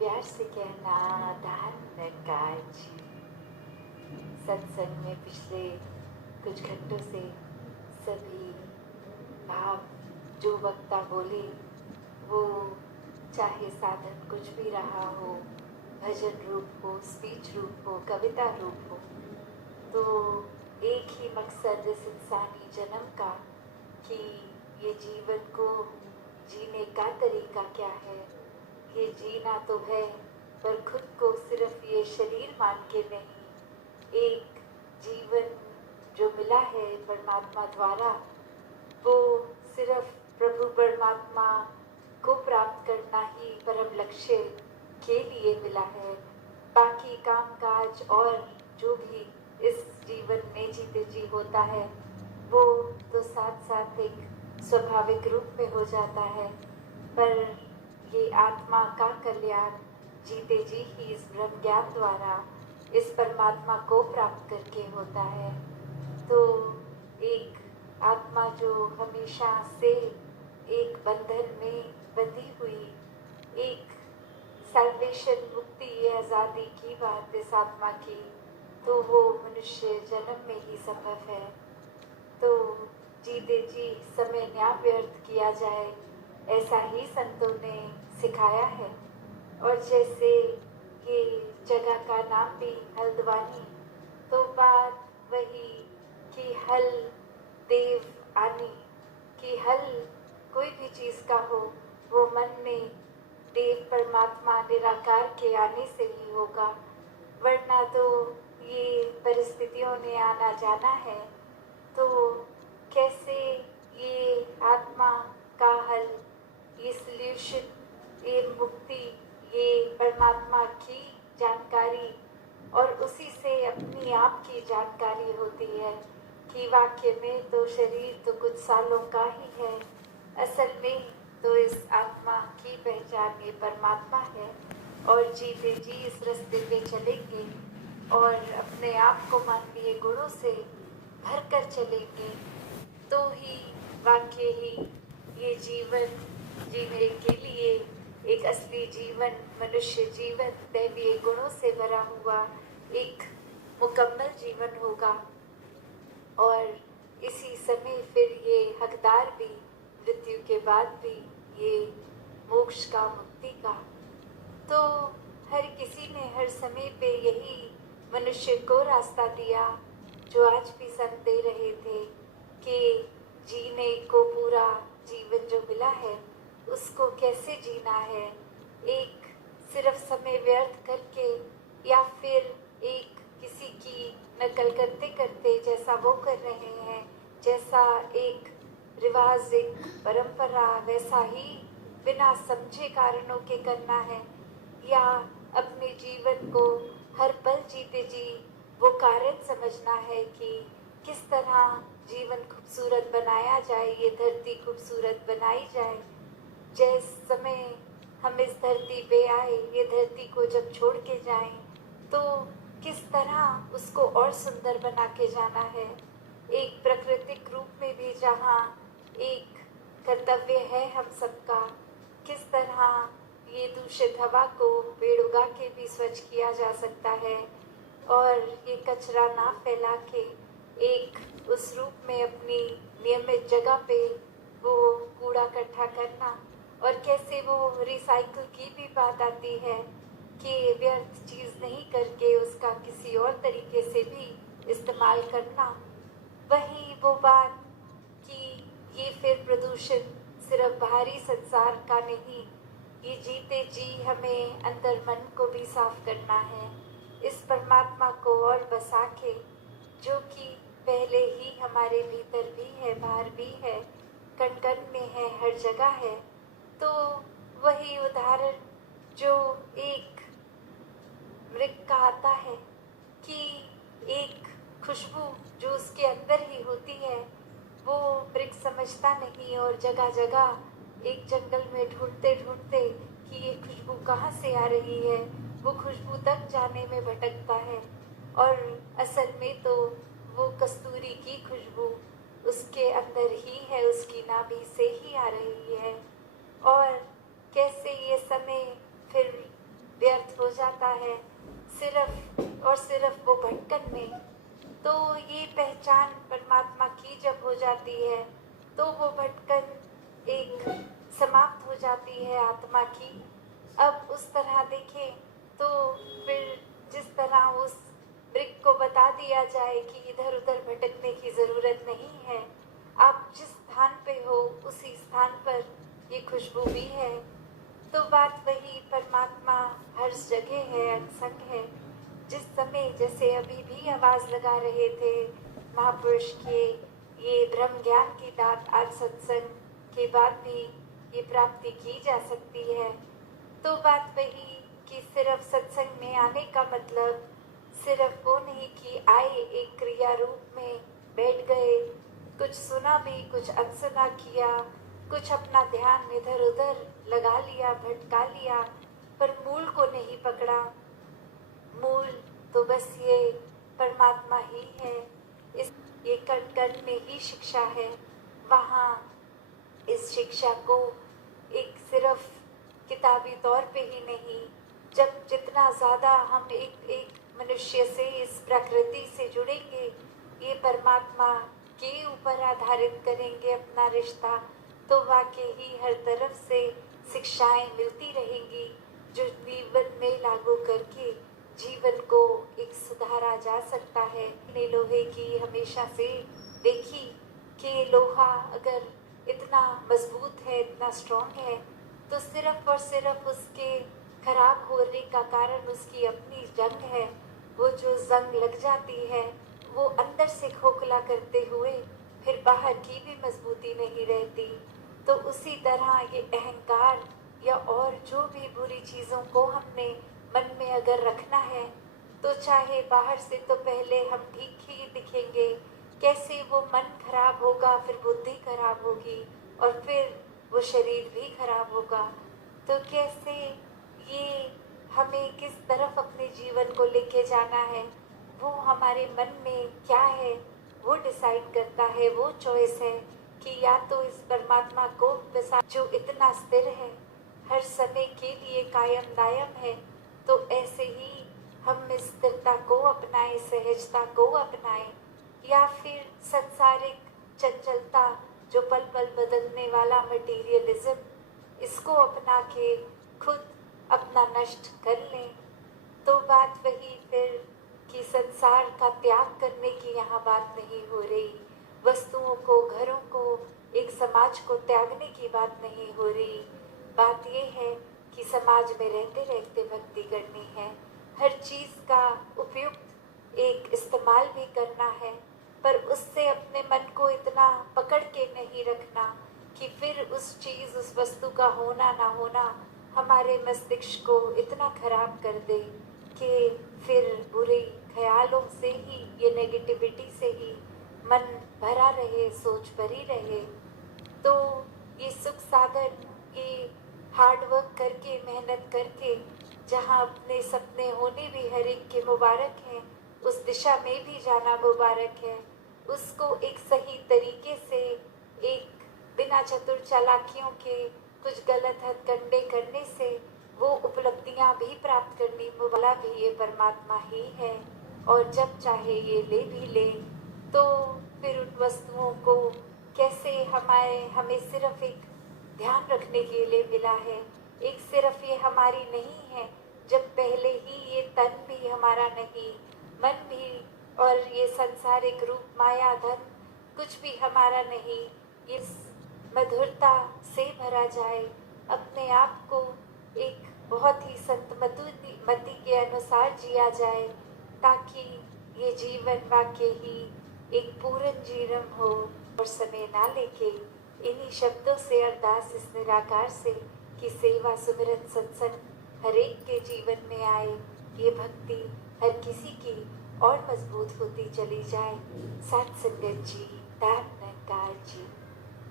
प्यार से कहना धान काज। सत्संग में पिछले कुछ घंटों से सभी भाव जो वक्ता बोले वो चाहे साधन कुछ भी रहा हो, भजन रूप हो, स्पीच रूप हो, कविता रूप हो, तो एक ही मकसद इस इंसानी जन्म का कि ये जीवन को जीने का तरीका क्या है। ये जीना तो है पर खुद को सिर्फ ये शरीर मान के नहीं, एक जीवन जो मिला है परमात्मा द्वारा वो सिर्फ प्रभु परमात्मा को प्राप्त करना ही परम लक्ष्य के लिए मिला है। बाकी काम काज और जो भी इस जीवन में जीते जी होता है वो तो साथ साथ एक स्वाभाविक रूप में हो जाता है, पर ये आत्मा का कल्याण जीते जी ही इस ब्रह्म ज्ञान द्वारा इस परमात्मा को प्राप्त करके होता है। तो एक आत्मा जो हमेशा से एक बंधन में बंधी हुई, एक सल्वेशन मुक्ति ये आज़ादी की बात इस आत्मा की, तो वो मनुष्य जन्म में ही संभव है। तो जीते जी समय ना व्यर्थ किया जाए ऐसा ही संतों ने सिखाया है। और जैसे ये जगह का नाम भी हल्द्वानी, तो बात वही कि हल देव आनी, कि हल कोई भी चीज़ का हो वो मन में देव परमात्मा निराकार के आने से ही होगा, वरना तो ये परिस्थितियों ने आना जाना है। तो कैसे ये आत्मा का हल, ये सल्यूशन, ये मुक्ति, ये परमात्मा की जानकारी और उसी से अपनी आप की जानकारी होती है कि वाक्य में तो शरीर तो कुछ सालों का ही है, असल में तो इस आत्मा की पहचान ये परमात्मा है। और जीते जी इस रास्ते पे चलेंगे और अपने आप को मानवीय गुणों से भर कर चलेंगे तो ही वाक्य ही ये जीवन जीने के लिए एक असली जीवन, मनुष्य जीवन दैवीय गुणों से भरा हुआ एक मुकम्मल जीवन होगा। और इसी समय फिर ये हकदार भी मृत्यु के बाद भी ये मोक्ष का, मुक्ति का। तो हर किसी ने हर समय पे यही मनुष्य को रास्ता दिया जो आज भी संत दे रहे थे कि जीने को पूरा जीवन जो मिला है उसको कैसे जीना है, एक सिर्फ समय व्यर्थ करके या फिर एक किसी की नकल करते करते जैसा वो कर रहे हैं, जैसा एक रिवाज, एक परंपरा वैसा ही बिना समझे कारणों के करना है, या अपने जीवन को हर पल जीते जी वो कारण समझना है कि किस तरह जीवन खूबसूरत बनाया जाए, ये धरती खूबसूरत बनाई जाए। जिस समय हम इस धरती पे आए, ये धरती को जब छोड़ के जाएं तो किस तरह उसको और सुंदर बना के जाना है, एक प्राकृतिक रूप में भी जहाँ एक कर्तव्य है हम सबका, किस तरह ये दूषित हवा को पेड़ उगा के भी स्वच्छ किया जा सकता है और ये कचरा ना फैला के एक उस रूप में अपनी नियमित जगह पे वो कूड़ा इकट्ठा करना, और कैसे वो रिसाइकल की भी बात आती है कि व्यर्थ चीज़ नहीं करके उसका किसी और तरीके से भी इस्तेमाल करना। वही वो बात कि ये फिर प्रदूषण सिर्फ बाहरी संसार का नहीं, ये जीते जी हमें अंदर मन को भी साफ करना है, इस परमात्मा को और बसा के जो कि पहले ही हमारे भीतर भी है, बाहर भी है, कण कण में है, हर जगह है। तो वही उदाहरण जो एक मृग का आता है कि एक खुशबू जो उसके अंदर ही होती है वो मृग समझता नहीं, और जगह जगह एक जंगल में ढूंढते ढूंढते कि ये खुशबू कहाँ से आ रही है, वो खुशबू तक जाने में भटकता है, और असल में तो वो कस्तूरी की खुशबू उसके अंदर ही है, उसकी नाभि से ही आ रही है। और कैसे ये समय फिर सिर्फ और सिर्फ वो भटकन में। तो ये पहचान परमात्मा की जब हो जाती है तो वो भटकन एक समाप्त हो जाती है आत्मा की। अब उस तरह देखें तो फिर जिस तरह उस वृक्ष को बता दिया जाए कि इधर उधर भटकने की ज़रूरत नहीं है, आप जिस स्थान पे हो उसी स्थान पर ये खुशबू भी है। तो बात वही, परमात्मा हर जगह है, अनसंग है। जिस समय जैसे अभी भी आवाज़ लगा रहे थे महापुरुष के ये ब्रह्म ज्ञान की दात आज सत्संग के बाद भी ये प्राप्ति की जा सकती है। तो बात वही कि सिर्फ सत्संग में आने का मतलब सिर्फ वो नहीं कि आए एक क्रिया रूप में बैठ गए, कुछ सुना भी, कुछ अनसुना किया, कुछ अपना ध्यान इधर उधर लगा लिया, भटका लिया, पर मूल को नहीं पकड़ा। मूल तो बस ये परमात्मा ही है। इस ये कण कण में ही शिक्षा है। वहाँ इस शिक्षा को एक सिर्फ किताबी तौर पे ही नहीं, जब जितना ज़्यादा हम एक एक मनुष्य से, इस प्रकृति से जुड़ेंगे, ये परमात्मा के ऊपर आधारित करेंगे अपना रिश्ता, तो वाकई ही हर तरफ से शिक्षाएं मिलती रहेंगी जो जीवन में लागू करके जीवन को एक सुधारा जा सकता है। ने लोहे की हमेशा से देखी कि लोहा अगर इतना मजबूत है, इतना स्ट्रॉन्ग है, तो सिर्फ और सिर्फ उसके खराब होने का कारण उसकी अपनी जंग है। वो जो जंग लग जाती है वो अंदर से खोखला करते हुए फिर बाहर की भी मजबूती नहीं रहती। तो उसी तरह ये अहंकार या और जो भी बुरी चीज़ों को हमने मन में अगर रखना है, तो चाहे बाहर से तो पहले हम ठीक ही दिखेंगे, कैसे वो मन खराब होगा, फिर बुद्धि खराब होगी और फिर वो शरीर भी खराब होगा। तो कैसे ये हमें किस तरफ अपने जीवन को लेके जाना है, वो हमारे मन में क्या है वो डिसाइड करता है। वो चॉइस है कि या तो इस परमात्मा को जो इतना स्थिर है, हर समय के लिए कायम दायम है, तो ऐसे ही हम इस स्थिरता को अपनाएं, सहजता को अपनाएं, या फिर संसारिक चंचलता जो पल पल बदलने वाला मटीरियलिज्म, इसको अपना के खुद अपना नष्ट कर लें। तो बात वही फिर कि संसार का त्याग करने की यहाँ बात नहीं हो रही, वस्तुओं को, घरों को, एक समाज को त्यागने की बात नहीं हो रही। बात ये है कि समाज में रहते रहते भक्ति करनी है, हर चीज़ का उपयुक्त एक इस्तेमाल भी करना है, पर उससे अपने मन को इतना पकड़ के नहीं रखना कि फिर उस चीज़, उस वस्तु का होना ना होना हमारे मस्तिष्क को इतना खराब कर दे कि फिर बुरे ख्यालों से ही, ये नेगेटिविटी से ही मन भरा रहे, सोच भरी रहे। तो ये सुख साधन, ये हार्ड वर्क करके, मेहनत करके, जहाँ अपने सपने होने भी हर एक के मुबारक हैं, उस दिशा में भी जाना मुबारक है। उसको एक सही तरीके से, एक बिना चतुर चालाकियों के कुछ गलत हथकंडे करने से वो उपलब्धियाँ भी प्राप्त करने वाला भी ये परमात्मा ही है। और जब चाहे ये ले भी ले, तो फिर उन वस्तुओं को कैसे हमें सिर्फ एक ध्यान रखने के लिए मिला है, एक सिर्फ ये हमारी नहीं है, जब पहले ही ये तन भी हमारा नहीं, मन भी, और ये संसारिक रूप, माया, धन कुछ भी हमारा नहीं, इस मधुरता से भरा जाए, अपने आप को एक बहुत ही संत मति के अनुसार जिया जाए, ताकि ये जीवन वाकई ही एक पूर्ण जीवन हो। और समय ना लेके इन्हीं शब्दों से अरदास इस निराकार से कि सेवा, सुमिरन, सत्संग हर एक के जीवन में आए, ये भक्ति हर किसी की और मजबूत होती चली जाए। सत संगत जी, दान निरंकार जी।